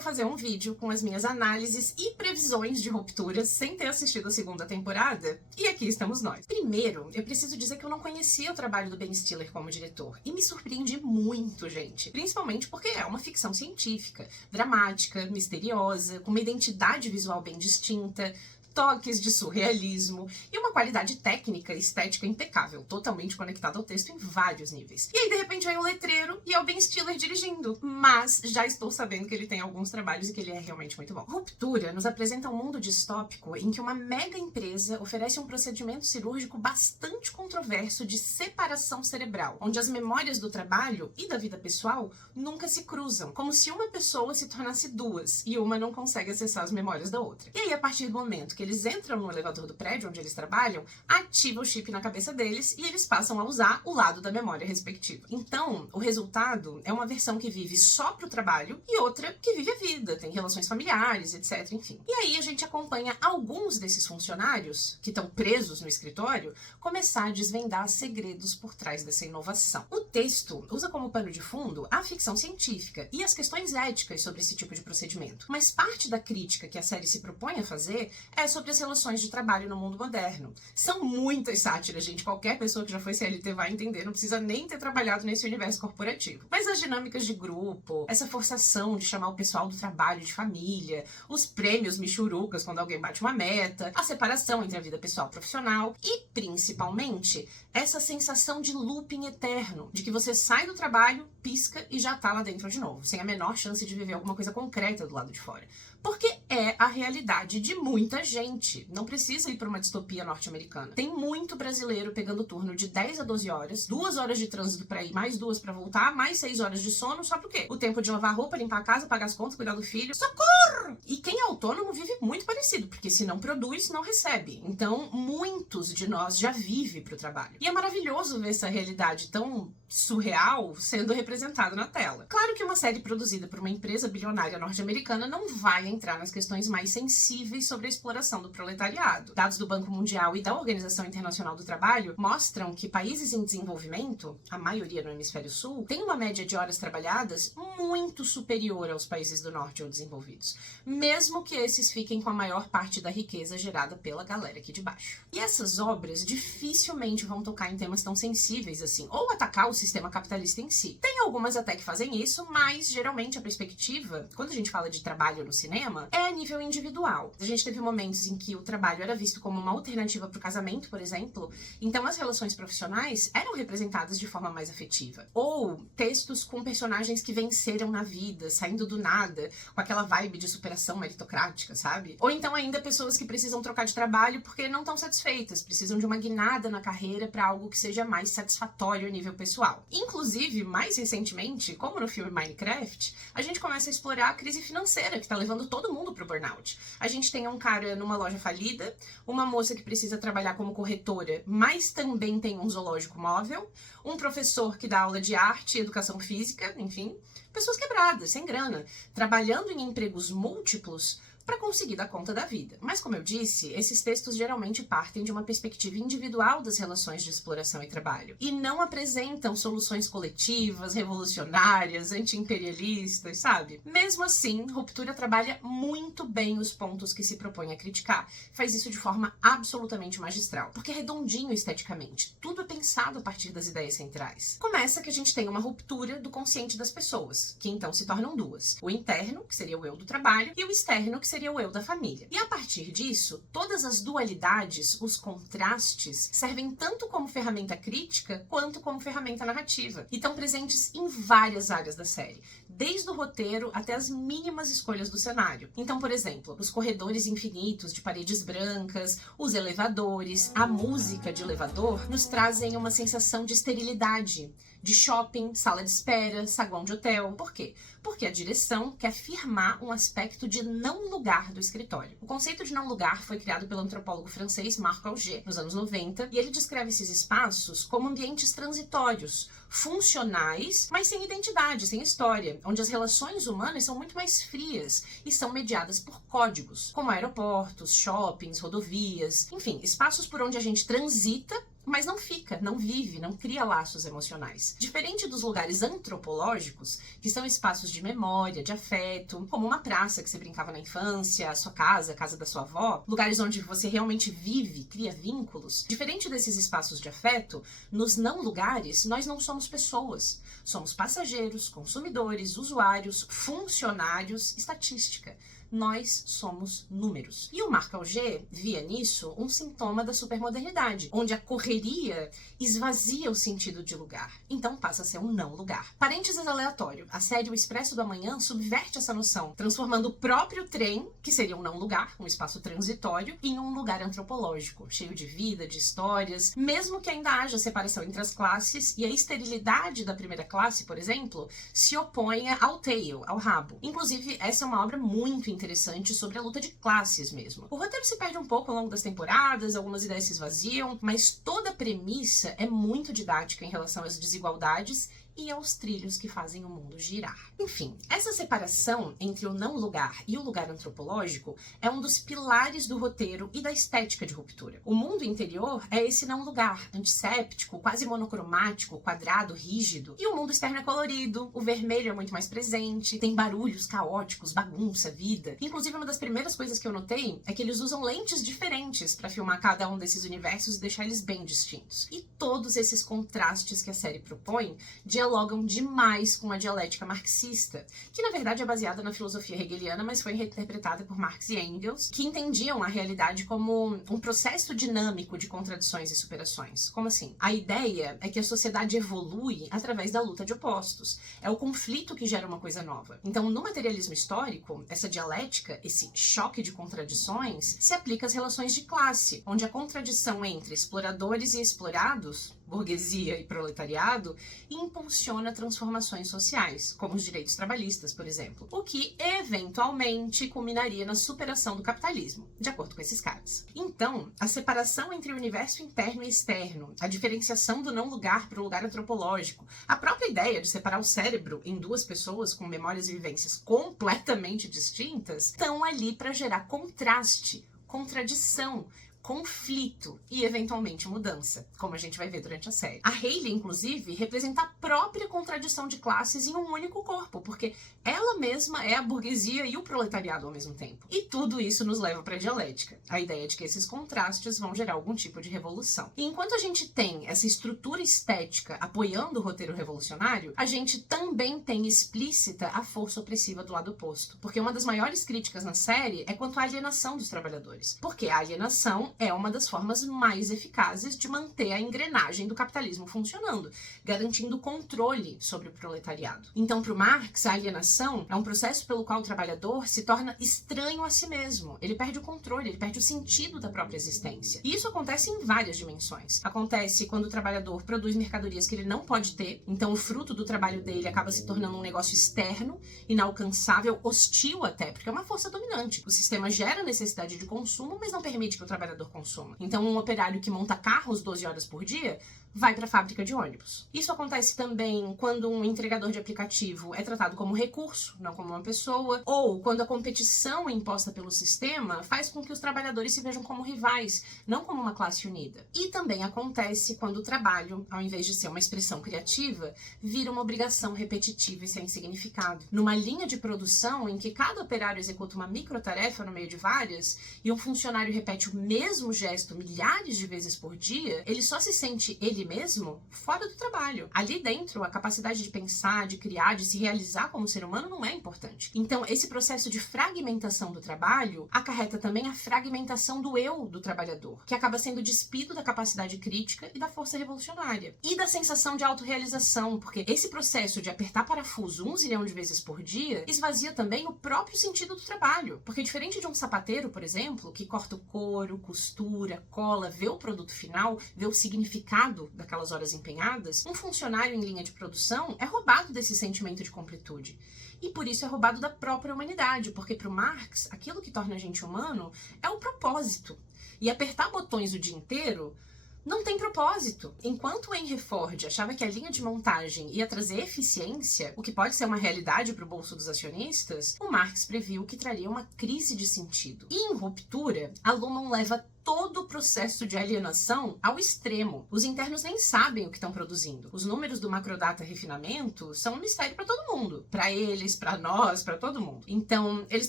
eu fazer um vídeo com as minhas análises e previsões de rupturas sem ter assistido a segunda temporada, e aqui estamos nós. Primeiro, eu preciso dizer que eu não conhecia o trabalho do Ben Stiller como diretor, e me surpreendi muito, gente. Principalmente porque é uma ficção científica, dramática, misteriosa, com uma identidade visual bem distinta, toques de surrealismo e uma qualidade técnica e estética impecável, totalmente conectada ao texto em vários níveis. E aí, de repente, vem o letreiro e é o Ben Stiller dirigindo. Mas já estou sabendo que ele tem alguns trabalhos e que ele é realmente muito bom. Ruptura nos apresenta um mundo distópico em que uma mega empresa oferece um procedimento cirúrgico bastante controverso de separação cerebral, onde as memórias do trabalho e da vida pessoal nunca se cruzam, como se uma pessoa se tornasse duas e uma não consegue acessar as memórias da outra. E aí, a partir do momento que eles entram no elevador do prédio onde eles trabalham, ativa o chip na cabeça deles e eles passam a usar o lado da memória respectiva. Então, o resultado é uma versão que vive só pro trabalho e outra que vive a vida, tem relações familiares, etc, enfim. E aí a gente acompanha alguns desses funcionários, que estão presos no escritório, começar a desvendar segredos por trás dessa inovação. O texto usa como pano de fundo a ficção científica e as questões éticas sobre esse tipo de procedimento. Mas parte da crítica que a série se propõe a fazer é sobre as relações de trabalho no mundo moderno. São muitas sátiras, gente. Qualquer pessoa que já foi CLT vai entender, não precisa nem ter trabalhado nesse universo corporativo. Mas as dinâmicas de grupo, essa forçação de chamar o pessoal do trabalho de família, os prêmios michurucas quando alguém bate uma meta, a separação entre a vida pessoal e profissional e, principalmente, essa sensação de looping eterno, de que você sai do trabalho, pisca e já tá lá dentro de novo, sem a menor chance de viver alguma coisa concreta do lado de fora. Porque é a realidade de muita gente. Não precisa ir para uma distopia norte-americana. Tem muito brasileiro pegando turno de 10 a 12 horas, 2 horas de trânsito para ir, mais 2 para voltar, mais 6 horas de sono, só por quê? O tempo de lavar roupa, limpar a casa, pagar as contas, cuidar do filho. Socorro! E quem é autônomo vive muito parecido, porque se não produz, não recebe. Então, muitos de nós já vivem pro trabalho. E é maravilhoso ver essa realidade tão surreal sendo representada na tela. Claro que uma série produzida por uma empresa bilionária norte-americana não vai entrar nas questões mais sensíveis sobre a exploração do proletariado. Dados do Banco Mundial e da Organização Internacional do Trabalho mostram que países em desenvolvimento, a maioria no hemisfério sul, tem uma média de horas trabalhadas muito superior aos países do norte ou desenvolvidos, mesmo que esses fiquem com a maior parte da riqueza gerada pela galera aqui de baixo. E essas obras dificilmente vão tocar em temas tão sensíveis assim, ou atacar o sistema capitalista em si. Tem algumas até que fazem isso, mas geralmente a perspectiva, quando a gente fala de trabalho no cinema, é a nível individual. A gente teve momentos em que o trabalho era visto como uma alternativa para o casamento, por exemplo, então as relações profissionais eram representadas de forma mais afetiva. Ou textos com personagens que venceram na vida, saindo do nada, com aquela vibe de superação meritocrática, sabe? Ou então ainda pessoas que precisam trocar de trabalho porque não estão satisfeitas, precisam de uma guinada na carreira para algo que seja mais satisfatório a nível pessoal. Inclusive, mais recentemente, como no filme Minecraft, a gente começa a explorar a crise financeira que tá levando todo mundo pro burnout. A gente tem um cara numa loja falida, uma moça que precisa trabalhar como corretora, mas também tem um zoológico móvel, um professor que dá aula de arte e educação física, enfim, pessoas quebradas, sem grana, trabalhando em empregos múltiplos para conseguir dar conta da vida. Mas, como eu disse, esses textos geralmente partem de uma perspectiva individual das relações de exploração e trabalho, e não apresentam soluções coletivas, revolucionárias, anti-imperialistas, sabe? Mesmo assim, Ruptura trabalha muito bem os pontos que se propõe a criticar. Faz isso de forma absolutamente magistral, porque é redondinho esteticamente. Tudo é pensado a partir das ideias centrais. Começa que a gente tem uma ruptura do consciente das pessoas, que então se tornam duas. O interno, que seria o eu do trabalho, e o externo, que seria o eu da família. E a partir disso, todas as dualidades, os contrastes, servem tanto como ferramenta crítica, quanto como ferramenta narrativa. E estão presentes em várias áreas da série, desde o roteiro até as mínimas escolhas do cenário. Então, por exemplo, os corredores infinitos de paredes brancas, os elevadores, a música de elevador, nos trazem uma sensação de esterilidade, de shopping, sala de espera, saguão de hotel. Por quê? Porque a direção quer firmar um aspecto de não lugar do escritório. O conceito de não lugar foi criado pelo antropólogo francês Marc Augé, nos anos 90, e ele descreve esses espaços como ambientes transitórios, funcionais, mas sem identidade, sem história, onde as relações humanas são muito mais frias e são mediadas por códigos, como aeroportos, shoppings, rodovias, enfim, espaços por onde a gente transita, mas não fica, não vive, não cria laços emocionais. Diferente dos lugares antropológicos, que são espaços de memória, de afeto, como uma praça que você brincava na infância, a sua casa, a casa da sua avó, lugares onde você realmente vive, cria vínculos. Diferente desses espaços de afeto, nos não lugares, nós não somos pessoas. Somos passageiros, consumidores, usuários, funcionários, estatística. Nós somos números. E o Marc Augé via nisso um sintoma da supermodernidade, onde a correria esvazia o sentido de lugar, então passa a ser um não lugar. Parênteses aleatório, a série O Expresso do Amanhã subverte essa noção, transformando o próprio trem, que seria um não lugar, um espaço transitório, em um lugar antropológico, cheio de vida, de histórias, mesmo que ainda haja separação entre as classes e a esterilidade da primeira classe, por exemplo, se oponha ao tail, ao rabo. Inclusive, essa é uma obra muito interessante sobre a luta de classes mesmo. O roteiro se perde um pouco ao longo das temporadas, algumas ideias se esvaziam, mas toda a premissa é muito didática em relação às desigualdades e aos trilhos que fazem o mundo girar. Enfim, essa separação entre o não lugar e o lugar antropológico é um dos pilares do roteiro e da estética de Ruptura. O mundo interior é esse não lugar, antisséptico, quase monocromático, quadrado, rígido, e o mundo externo é colorido, o vermelho é muito mais presente, tem barulhos caóticos, bagunça, vida. Inclusive, uma das primeiras coisas que eu notei é que eles usam lentes diferentes para filmar cada um desses universos e deixar eles bem distintos. E todos esses contrastes que a série propõe dialogam demais com a dialética marxista, que na verdade é baseada na filosofia hegeliana, mas foi reinterpretada por Marx e Engels, que entendiam a realidade como um processo dinâmico de contradições e superações. Como assim? A ideia é que a sociedade evolui através da luta de opostos. É o conflito que gera uma coisa nova. Então, no materialismo histórico, essa dialética, esse choque de contradições, se aplica às relações de classe, onde a contradição entre exploradores e explorados, burguesia e proletariado, impulsiona transformações sociais, como os direitos trabalhistas, por exemplo, o que eventualmente culminaria na superação do capitalismo, de acordo com esses caras. Então, a separação entre o universo interno e externo, a diferenciação do não lugar para o lugar antropológico, a própria ideia de separar o cérebro em duas pessoas com memórias e vivências completamente distintas, estão ali para gerar contraste, contradição, conflito e, eventualmente, mudança, como a gente vai ver durante a série. A Hayley, inclusive, representa a própria contradição de classes em um único corpo, porque ela mesma é a burguesia e o proletariado ao mesmo tempo. E tudo isso nos leva para a dialética, a ideia de que esses contrastes vão gerar algum tipo de revolução. E enquanto a gente tem essa estrutura estética apoiando o roteiro revolucionário, a gente também tem explícita a força opressiva do lado oposto, porque uma das maiores críticas na série é quanto à alienação dos trabalhadores, porque a alienação é uma das formas mais eficazes de manter a engrenagem do capitalismo funcionando, garantindo controle sobre o proletariado. Então, para o Marx, a alienação é um processo pelo qual o trabalhador se torna estranho a si mesmo. Ele perde o controle, ele perde o sentido da própria existência. E isso acontece em várias dimensões. Acontece quando o trabalhador produz mercadorias que ele não pode ter, então o fruto do trabalho dele acaba se tornando um negócio externo, inalcançável, hostil até, porque é uma força dominante. O sistema gera necessidade de consumo, mas não permite que o trabalhador consuma. Então, um operário que monta carros 12 horas por dia vai para a fábrica de ônibus. Isso acontece também quando um entregador de aplicativo é tratado como recurso, não como uma pessoa, ou quando a competição imposta pelo sistema faz com que os trabalhadores se vejam como rivais, não como uma classe unida. E também acontece quando o trabalho, ao invés de ser uma expressão criativa, vira uma obrigação repetitiva e sem significado. Numa linha de produção em que cada operário executa uma microtarefa no meio de várias e um funcionário repete o mesmo gesto milhares de vezes por dia, ele só se sente ele mesmo fora do trabalho. Ali dentro, a capacidade de pensar, de criar, de se realizar como ser humano não é importante. Então, esse processo de fragmentação do trabalho acarreta também a fragmentação do eu do trabalhador, que acaba sendo despido da capacidade crítica e da força revolucionária. E da sensação de autorrealização, porque esse processo de apertar parafuso 1 zilhão de vezes por dia esvazia também o próprio sentido do trabalho. Porque diferente de um sapateiro, por exemplo, que corta o couro, costura, cola, vê o produto final, vê o significado daquelas horas empenhadas, um funcionário em linha de produção é roubado desse sentimento de completude. E por isso é roubado da própria humanidade, porque para o Marx, aquilo que torna a gente humano é o propósito. E apertar botões o dia inteiro não tem propósito. Enquanto o Henry Ford achava que a linha de montagem ia trazer eficiência, o que pode ser uma realidade para o bolso dos acionistas, o Marx previu que traria uma crise de sentido. E em Ruptura, a Luhmann leva todo o processo de alienação ao extremo. Os internos nem sabem o que estão produzindo. Os números do Macrodata Refinamento são um mistério para todo mundo. Para eles, para nós, para todo mundo. Então, eles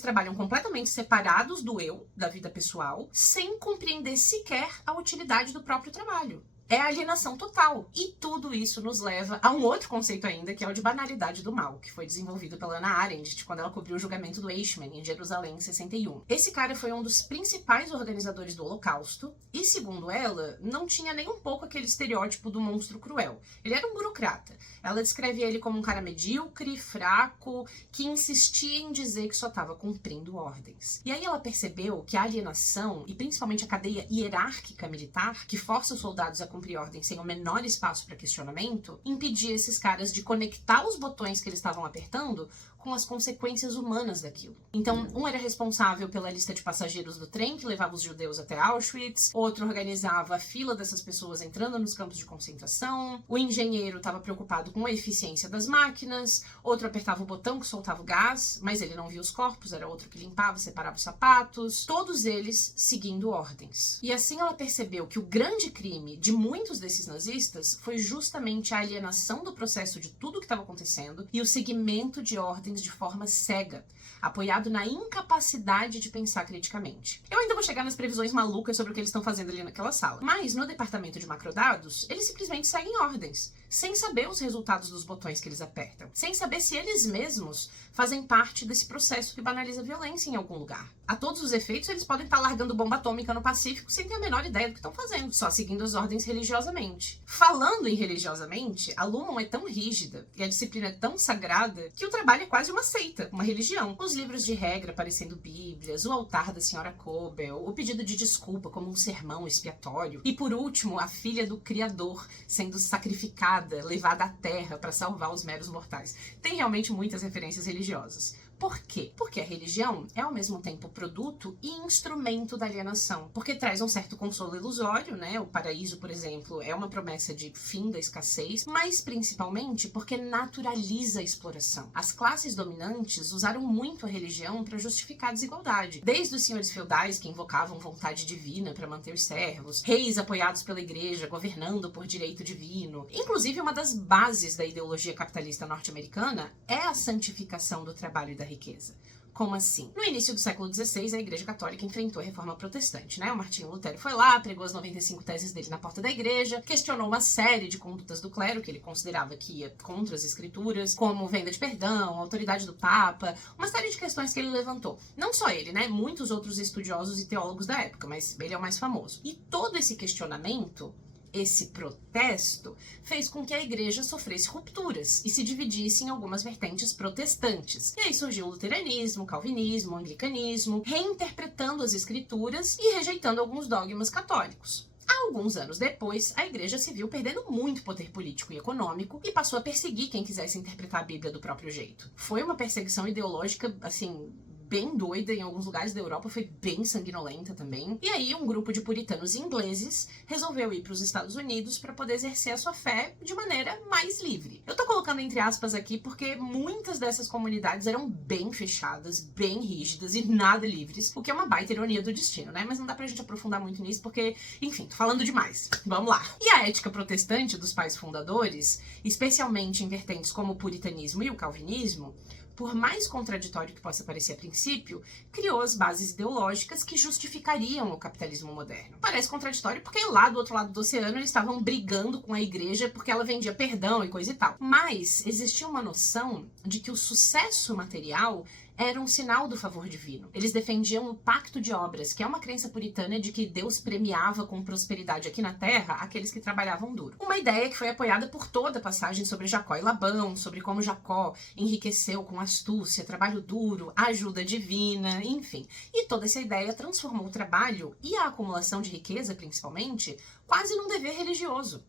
trabalham completamente separados do eu, da vida pessoal, sem compreender sequer a utilidade do próprio trabalho. É a alienação total. E tudo isso nos leva a um outro conceito ainda, que é o de banalidade do mal, que foi desenvolvido pela Hannah Arendt quando ela cobriu o julgamento do Eichmann em Jerusalém, em 61. Esse cara foi um dos principais organizadores do Holocausto e, segundo ela, não tinha nem um pouco aquele estereótipo do monstro cruel. Ele era um burocrata. Ela descreve ele como um cara medíocre, fraco, que insistia em dizer que só estava cumprindo ordens. E aí ela percebeu que a alienação, e principalmente a cadeia hierárquica militar, que força os soldados a cumprir ordem sem o menor espaço para questionamento, impedia esses caras de conectar os botões que eles estavam apertando com as consequências humanas daquilo. Então, um era responsável pela lista de passageiros do trem que levava os judeus até Auschwitz, outro organizava a fila dessas pessoas entrando nos campos de concentração, o engenheiro estava preocupado com a eficiência das máquinas, outro apertava o botão que soltava o gás, mas ele não via os corpos, era outro que limpava, separava os sapatos, todos eles seguindo ordens. E assim ela percebeu que o grande crime de muitos desses nazistas foi justamente a alienação do processo de tudo o que estava acontecendo e o seguimento de ordens de forma cega, apoiado na incapacidade de pensar criticamente. Eu ainda vou chegar nas previsões malucas sobre o que eles estão fazendo ali naquela sala, mas no departamento de macrodados, eles simplesmente seguem ordens, sem saber os resultados dos botões que eles apertam, sem saber se eles mesmos fazem parte desse processo que banaliza a violência em algum lugar. A todos os efeitos, eles podem estar largando bomba atômica no Pacífico sem ter a menor ideia do que estão fazendo, só seguindo as ordens religiosamente. Falando em religiosamente, a Lumon é tão rígida e a disciplina é tão sagrada que o trabalho é quase uma seita, uma religião. Os livros de regra parecendo bíblias, o altar da senhora Kobel, o pedido de desculpa como um sermão expiatório e, por último, a filha do Criador sendo sacrificada, levada à terra para salvar os meros mortais. Tem realmente muitas referências religiosas. Por quê? Porque a religião é ao mesmo tempo produto e instrumento da alienação, porque traz um certo consolo ilusório, né? O paraíso, por exemplo, é uma promessa de fim da escassez, mas principalmente porque naturaliza a exploração. As classes dominantes usaram muito a religião para justificar a desigualdade, desde os senhores feudais que invocavam vontade divina para manter os servos, reis apoiados pela igreja governando por direito divino. Inclusive, uma das bases da ideologia capitalista norte-americana é a santificação do trabalho e da riqueza. Como assim? No início do século XVI, a Igreja Católica enfrentou a Reforma Protestante, né? O Martinho Lutero foi lá, pregou as 95 teses dele na porta da igreja, questionou uma série de condutas do clero que ele considerava que ia contra as escrituras, como venda de perdão, autoridade do Papa, uma série de questões que ele levantou. Não só ele, né? Muitos outros estudiosos e teólogos da época, mas ele é o mais famoso. E todo esse questionamento, esse protesto, fez com que a igreja sofresse rupturas e se dividisse em algumas vertentes protestantes. E aí surgiu o luteranismo, o calvinismo, o anglicanismo, reinterpretando as escrituras e rejeitando alguns dogmas católicos. Alguns anos depois, a igreja se viu perdendo muito poder político e econômico e passou a perseguir quem quisesse interpretar a Bíblia do próprio jeito. Foi uma perseguição ideológica, assim, bem doida, em alguns lugares da Europa foi bem sanguinolenta também. E aí um grupo de puritanos ingleses resolveu ir para os Estados Unidos para poder exercer a sua fé de maneira mais livre. Eu tô colocando entre aspas aqui porque muitas dessas comunidades eram bem fechadas, bem rígidas e nada livres, o que é uma baita ironia do destino, né? Mas não dá pra gente aprofundar muito nisso porque, enfim, tô falando demais. Vamos lá. E a ética protestante dos pais fundadores, especialmente em vertentes como o puritanismo e o calvinismo, por mais contraditório que possa parecer a princípio, criou as bases ideológicas que justificariam o capitalismo moderno. Parece contraditório porque lá do outro lado do oceano eles estavam brigando com a igreja porque ela vendia perdão e coisa e tal. Mas existia uma noção de que o sucesso material era um sinal do favor divino. Eles defendiam o pacto de obras, que é uma crença puritana de que Deus premiava com prosperidade aqui na terra aqueles que trabalhavam duro. Uma ideia que foi apoiada por toda a passagem sobre Jacó e Labão, sobre como Jacó enriqueceu com astúcia, trabalho duro, ajuda divina, enfim. E toda essa ideia transformou o trabalho e a acumulação de riqueza, principalmente, quase num dever religioso.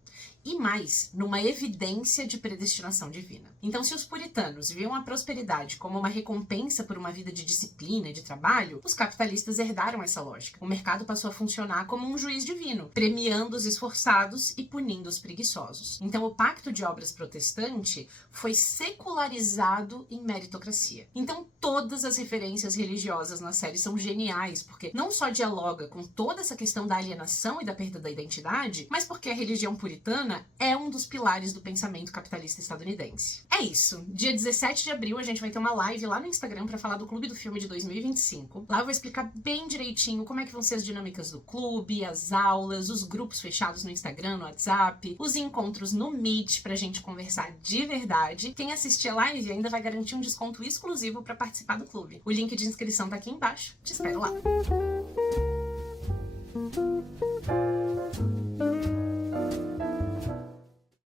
E mais, numa evidência de predestinação divina. Então, se os puritanos viam a prosperidade como uma recompensa por uma vida de disciplina e de trabalho, os capitalistas herdaram essa lógica. O mercado passou a funcionar como um juiz divino, premiando os esforçados e punindo os preguiçosos. Então, o pacto de obras protestante foi secularizado em meritocracia. Então, todas as referências religiosas na série são geniais, porque não só dialoga com toda essa questão da alienação e da perda da identidade, mas porque a religião puritana é um dos pilares do pensamento capitalista estadunidense. É isso. Dia 17 de abril a gente vai ter uma live lá no Instagram para falar do Clube do Filme de 2025. Lá eu vou explicar bem direitinho como é que vão ser as dinâmicas do clube, as aulas, os grupos fechados no Instagram, no WhatsApp, os encontros no Meet pra gente conversar de verdade. Quem assistir a live ainda vai garantir um desconto exclusivo para participar do clube. O link de inscrição tá aqui embaixo. Te espero lá.